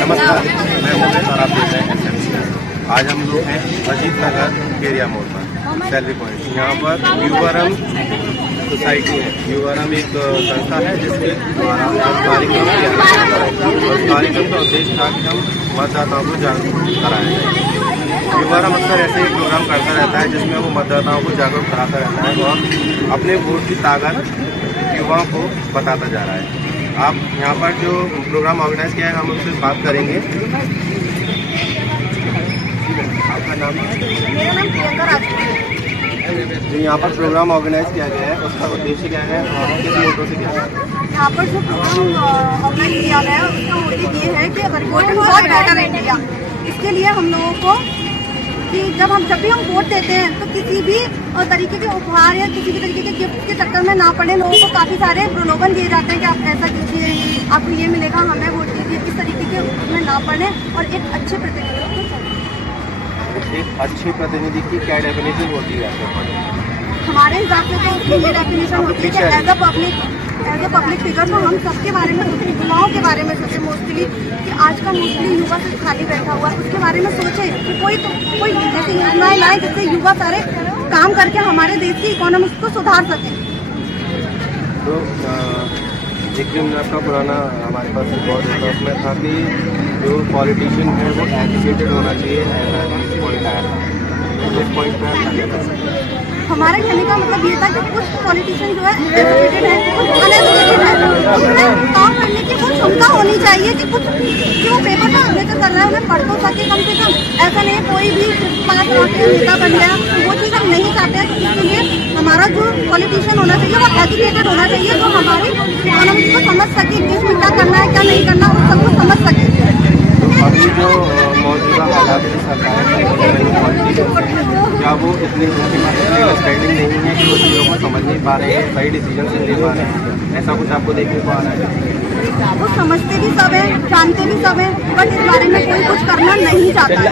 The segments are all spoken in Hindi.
नमस्कार, मैं मोहित और आप देख रहे हैं SMC। आज हम लोग हैं अजीत नगर एरिया मोड़ पर सेल्फी पॉइंट। यहाँ पर युवारम सोसाइटी है। युवारम एक संस्था है जिसके द्वारा कार्यक्रम किया जाता है और कार्यक्रम का उद्देश्य था कि हम मतदाताओं को जागरूक कराया जाए। युवारम अक्सर ऐसे प्रोग्राम करता रहता है जिसमें वो मतदाताओं को जागरूक कराता रहता है और अपने वोट की ताकत युवाओं को बताता जा रहा है। आप यहाँ पर जो प्रोग्राम ऑर्गेनाइज किया है हम उससे बात करेंगे। आपका नाम? मेरा नाम प्रियंका राजपूत। जो यहाँ पर प्रोग्राम ऑर्गेनाइज किया गया है उसका उद्देश्य क्या है और किस मोटो से किया है? यहाँ पर जो प्रोग्राम ऑर्गेनाइज किया गया है उसका मोटिव ये है कि अगर वोट फॉर बेटर इंडिया, इसके लिए हम लोगों को कि जब भी हम वोट देते हैं तो किसी भी तरीके के उपहार या किसी भी तरीके के गिफ्ट के चक्कर में ना पड़े। लोगों को काफ़ी सारे प्रलोभन दिए जाते हैं कि आप ऐसा कीजिए, आपको ये मिलेगा, हमें वोट दीजिए। इस तरीके के उसमें ना पड़े और एक अच्छे प्रतिनिधि को। एक अच्छे प्रतिनिधि की क्या डेफिनेशन होती है हमारे हिसाब से तो उसकी ये डेफिनेशन होती है कि एज अ पब्लिक फिगर तो हम सबके बारे में सोचें, युवाओं के बारे में सोचें मोस्टली, कि आज का मोस्टली युवा सिर्फ खाली बैठा हुआ है, उसके बारे में सोचें कि कोई जैसी योजनाएं लाए जिससे युवा सारे काम करके हमारे देश की इकोनॉमी को सुधार सकें। तो एक दिन आपका पुराना हमारे पास रिकॉर्ड होता उसमें था कि जो पॉलिटिशियन है वो एजुकेटेड होना चाहिए। पॉइंट पर हमारे कहने का मतलब ये था कि कुछ पॉलिटिशियन जो है एजुकेटेड है, कुछ अनएजुकेटेड है, उसमें काम करने की कुछ क्षमता होनी चाहिए कि कुछ जो पेपर का सिग्नेचर कर रहा है उन्हें पढ़ तो सके कम से कम। ऐसा नहीं कोई भी पास के नेता बन गया, वो चीज़ हम नहीं चाहते हैं। इसके लिए हमारा जो पॉलिटिशियन होना चाहिए वो एजुकेटेड होना चाहिए, जो हमारी इकोनॉमी को समझ सके, देश में क्या करना है क्या नहीं करना उस सबको समझ सके। अभी जो मौजूदा हालात में सरकार क्या वो इतनी अंडरस्टैंडिंग नहीं है कि वो चीज़ों को समझ नहीं पा रहे हैं, सही डिसीजन नहीं ले पा रहे हैं, ऐसा कुछ आपको देखने को आ रहा है? वो समझते भी सब है, जानते भी सब है, बट इस बारे में कोई कुछ करना नहीं चाहता है।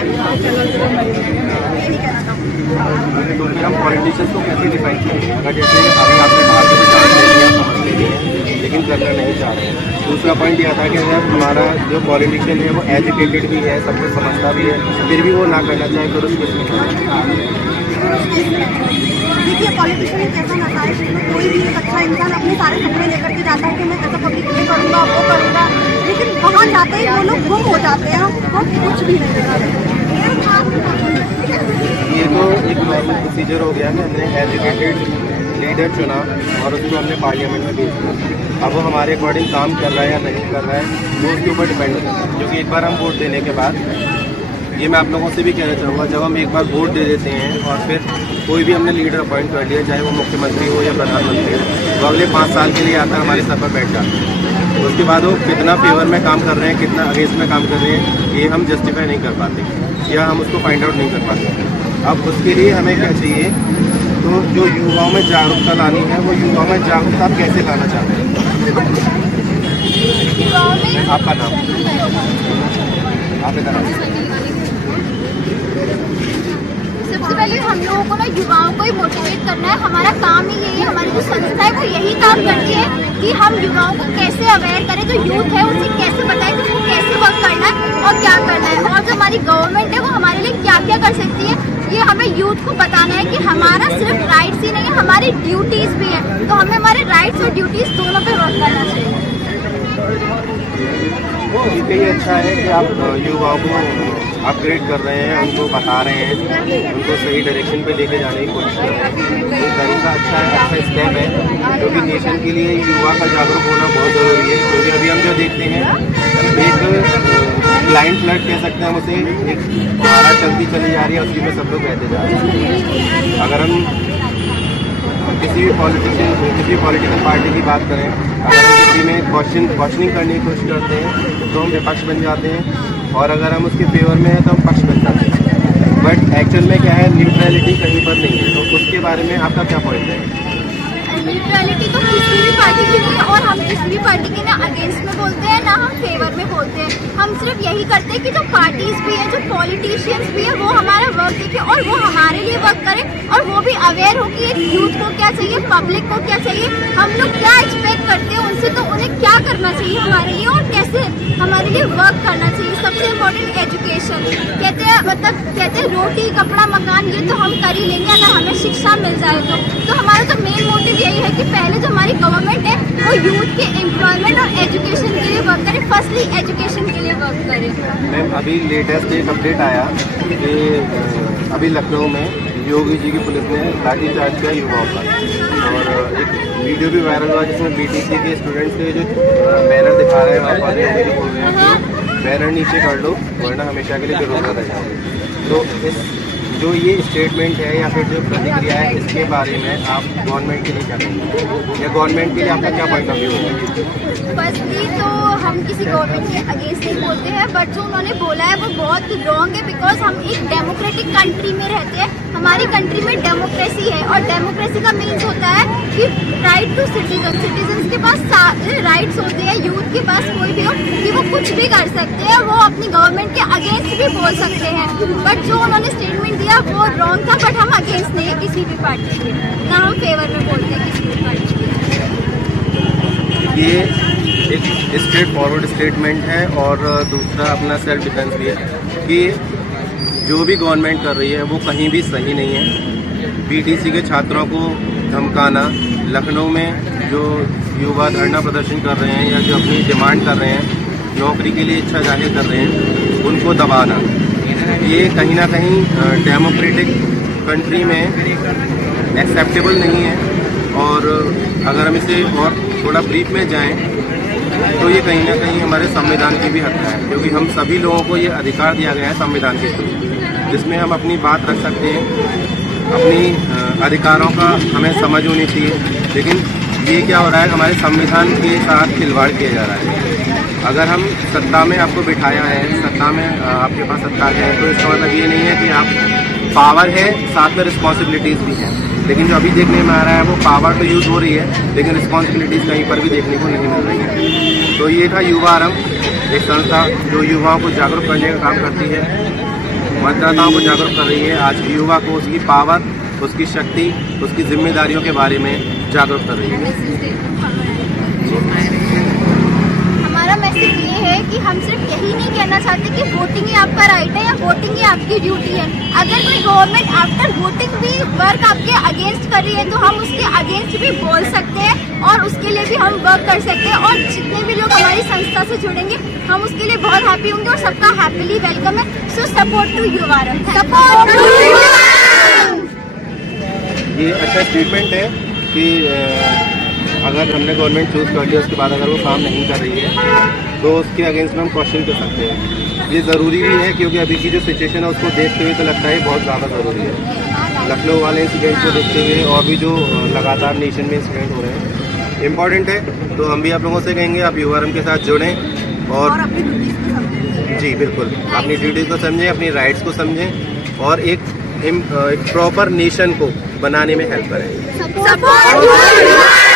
तो फिर हम पॉलिटिशियंस को कैसे डिफाइन करेंगे? अगर जैसे अभी आपने कहा कि वो जानते भी हैं, समझते भी हैं, लेकिन करना नहीं चाह रहे हैं। दूसरा पॉइंट यह था कि अगर हमारा जो पॉलिटिशियन है वो एजुकेटेड भी है, सब कुछ समझता भी है, फिर भी वो ना करना चाहे तो देखिए पॉलिटिशियन एक ऐसा नशा है जिसमें कोई भी एक अच्छा इंसान अपने सारे सपने लेकर के जाता है कि मैं ऐसा पब्लिक में करूँगा वो करूँगा, लेकिन वहाँ जाते ही वो लोग गुम हो जाते हैं, वो कुछ भी नहीं करते। ये तो एक नॉर्मल प्रोसीजर हो गया कि हमने एजुकेटेड लीडर चुना और उसको हमने पार्लियामेंट में भेज दिया। अब वो हमारे अकॉर्डिंग काम कर रहा है या नहीं कर रहा है वो उसके ऊपर डिपेंड होता है, क्योंकि एक बार हम वोट देने के बाद ये मैं आप लोगों से भी कहना चाहूँगा, जब हम एक बार वोट दे देते हैं और फिर कोई भी हमने लीडर अपॉइंट कर लिया, चाहे वो मुख्यमंत्री हो या प्रधानमंत्री हो, वो अगले 5 साल के लिए आता है हमारे सर पर बैठ जाते हैं। उसके बाद वो कितना फेवर में काम कर रहे हैं, कितना अगेंस्ट में काम कर रहे हैं, ये हम जस्टिफाई नहीं कर पाते या हम उसको फाइंड आउट नहीं कर पाते। अब उसके लिए हमें क्या चाहिए, तो जो युवाओं में जागरूकता लानी है वो युवाओं में जागरूकता आप कैसे लाना चाहते हैं? आपका नाम? आपका नाम? सबसे पहले हम लोगों को ना युवाओं को ही मोटिवेट करना है। हमारा काम ही यही है, हमारी जो संस्था है वो यही काम करती है कि हम युवाओं को कैसे अवेयर करें, जो यूथ है उसे कैसे बताएं कि उनको कैसे वर्क करना है और क्या करना है, और जो हमारी गवर्नमेंट है वो हमारे लिए क्या क्या कर सकती है, ये हमें यूथ को बताना है कि हमारा सिर्फ राइट्स ही नहीं है, हमारी ड्यूटीज भी है, तो हमें हमारे राइट्स और ड्यूटीज दोनों पे वर्क करना चाहिए। ये अच्छा है कि आप युवाओं को अपग्रेड कर रहे हैं, उनको बता रहे हैं, उनको सही डायरेक्शन पे लेके जाने की कोशिश कर रहे हैं। ये तरीका अच्छा है, अच्छा स्टेप है, क्योंकि नेशन के लिए युवा का जागरूक होना बहुत ज़रूरी है। क्योंकि अभी हम जो देखते हैं एक ब्लाइंड फ्लड कह सकते हैं हम उसे, एक धारा चलती चली जा रही है, उसी में सब लोग बहते जा रहे हैं। अगर हम किसी भी पॉलिटिशियन किसी पॉलिटिकल पार्टी की बात करें, अगर हम किसी में क्वेश्चनिंग करने की कोशिश करते हैं तो हम विपक्ष बन जाते हैं, और अगर हम उसके फेवर में हैं तो हम पक्ष बन जाते हैं। बट एक्चुअल में क्या है, न्यूट्रलिटी कहीं पर नहीं है। तो उसके बारे में आपका क्या पॉइंट है? न्यूट्रलिटी तो किसी भी पार्टी की नहीं है, और हम किसी भी पार्टी के ना अगेंस्ट में बोलते हैं ना हम फेवर में बोलते हैं। हम सिर्फ यही करते हैं कि जो पार्टीज भी है, जो पॉलिटिशियंस भी है, वो हमारा वर्क देखें और वो हमारे लिए वर्क करें, और वो भी अवेयर हो कि एक यूथ को क्या चाहिए, पब्लिक को क्या चाहिए, हम लोग क्या एक्सपेक्ट करते हैं उनसे, तो उन्हें क्या करना चाहिए हमारे लिए और कैसे कैसे हमारे लिए वर्क करना चाहिए। सबसे इम्पोर्टेंट एजुकेशन, कहते हैं रोटी कपड़ा मकान ये तो हम कर ही लेंगे अगर हमें शिक्षा मिल जाए तो हमारा तो मेन मोटिव यही है कि पहले जो हमारी गवर्नमेंट है वो यूथ के एम्प्लॉयमेंट और एजुकेशन के लिए वर्क करे, फर्स्टली एजुकेशन के लिए वर्क करे। मैम अभी लेटेस्ट एक अपडेट आया कि अभी लखनऊ में योगी जी की पुलिस ने लाठीचार्ज किया युवाओं का, और एक वीडियो भी वायरल हुआ जिसमें बीटीसी के स्टूडेंट्स के जो बैनर दिखा रहे हैं वहाँ पर योगी जी बोल रहे हैं कि बैनर नीचे कर लो वरना हमेशा के लिए बेरोजगार रह जाओगे। तो इस जो ये स्टेटमेंट है या फिर जो प्रतिक्रिया है इसके बारे में आप गवर्नमेंट के लिए क्या कहेंगे, या गवर्नमेंट के लिए आपका क्या पॉइंट ऑफ व्यू है? फर्स्टली तो हम किसी गवर्नमेंट के अगेंस्ट नहीं बोलते हैं, बट जो उन्होंने बोला है वो बहुत रॉन्ग है। बिकॉज हम एक डेमोक्रेटिक कंट्री में रहते हैं, हमारी कंट्री में डेमोक्रेसी है और डेमोक्रेसी का मीन्स होता है कि राइट टू सिटीजन के पास राइट्स होते हैं। यूथ के पास कोई भी हो कि वो कुछ भी कर सकते हैं, वो अपनी गवर्नमेंट के अगेंस्ट भी बोल सकते हैं। बट जो उन्होंने स्टेटमेंट दिया वो रॉन्ग था, बट हम अगेंस्ट नहीं है किसी भी पार्टी के, ना हम फेवर में बोलते हैं किसी भी पार्टी के। ये एक स्ट्रेट फॉरवर्ड स्टेटमेंट है और दूसरा अपना सेल्फ डिफेंस भी है कि जो भी गवर्नमेंट कर रही है वो कहीं भी सही नहीं है। बीटीसी के छात्रों को धमकाना, लखनऊ में जो युवा धरना प्रदर्शन कर रहे हैं या जो अपनी डिमांड कर रहे हैं, नौकरी के लिए इच्छा जाहिर कर रहे हैं, उनको दबाना, ये कहीं ना कहीं डेमोक्रेटिक कंट्री में एक्सेप्टेबल नहीं है। और अगर हम इसे और थोड़ा ब्रीफ में जाएं तो ये कहीं ना कहीं हमारे संविधान की भी हत्या है, क्योंकि हम सभी लोगों को ये अधिकार दिया गया है संविधान के थ्रू, जिसमें हम अपनी बात रख सकते हैं, अपनी अधिकारों का हमें समझ होनी चाहिए। लेकिन ये क्या हो रहा है, हमारे संविधान के साथ खिलवाड़ किया जा रहा है। अगर हम सत्ता में आपको बिठाया है, सत्ता में आपके पास सत्ता है, तो इसका मतलब ये नहीं है कि आप पावर है साथ में रिस्पॉन्सिबिलिटीज़ भी हैं। लेकिन जो अभी देखने में आ रहा है वो पावर तो यूज़ हो रही है लेकिन रिस्पॉन्सिबिलिटीज़ कहीं पर भी देखने को नहीं मिल रही है। तो ये था युवा आरंभ, एक संस्था जो युवाओं को जागरूक करने का काम करती है, मतदाताओं को जागरूक कर रही है। आज युवा को उसकी पावर, उसकी शक्ति, उसकी जिम्मेदारियों के बारे में जागरूक कर रही है। हमारा मैसेज ये है कि हम सिर्फ यही नहीं कहना चाहते कि वोटिंग ही आपका राइट है या वोटिंग ही आपकी ड्यूटी है। अगर कोई गवर्नमेंट आफ्टर वोटिंग भी वर्क आपके अगेंस्ट कर रही है तो हम उसके अगेंस्ट भी बोल सकते हैं और उसके लिए भी हम वर्क कर सकते हैं। और जितने भी लोग हमारी संस्था से जुड़ेंगे हम उसके लिए बहुत हैप्पी होंगे और सबका हैप्पीली वेलकम है। सो सपोर्ट टू युवा आरंभ, सपोर्ट टू युवा आरंभ। ये अच्छा स्टेटमेंट है कि अगर हमने गवर्नमेंट चूज कर लिया उसके बाद अगर वो काम नहीं कर रही है तो उसके अगेंस्ट में हम क्वेश्चन कर सकते हैं। ये ज़रूरी भी है क्योंकि अभी की जो सिचुएशन है उसको देखते हुए तो लगता है बहुत ज़्यादा ज़रूरी है। लखनऊ वाले इंसिडेंट को देखते हुए और भी जो लगातार नेशन में इंसिडेंट हो रहे हैं इम्पॉर्टेंट है। तो हम भी आप लोगों से कहेंगे आप युवा आरंभ के साथ जुड़ें और अपनी ड्यूटीज को समझें। जी बिल्कुल, अपनी ड्यूटीज़ को समझें, अपनी राइट्स को समझें और एक प्रॉपर नेशन को बनाने में हेल्प करें। सपोर्ट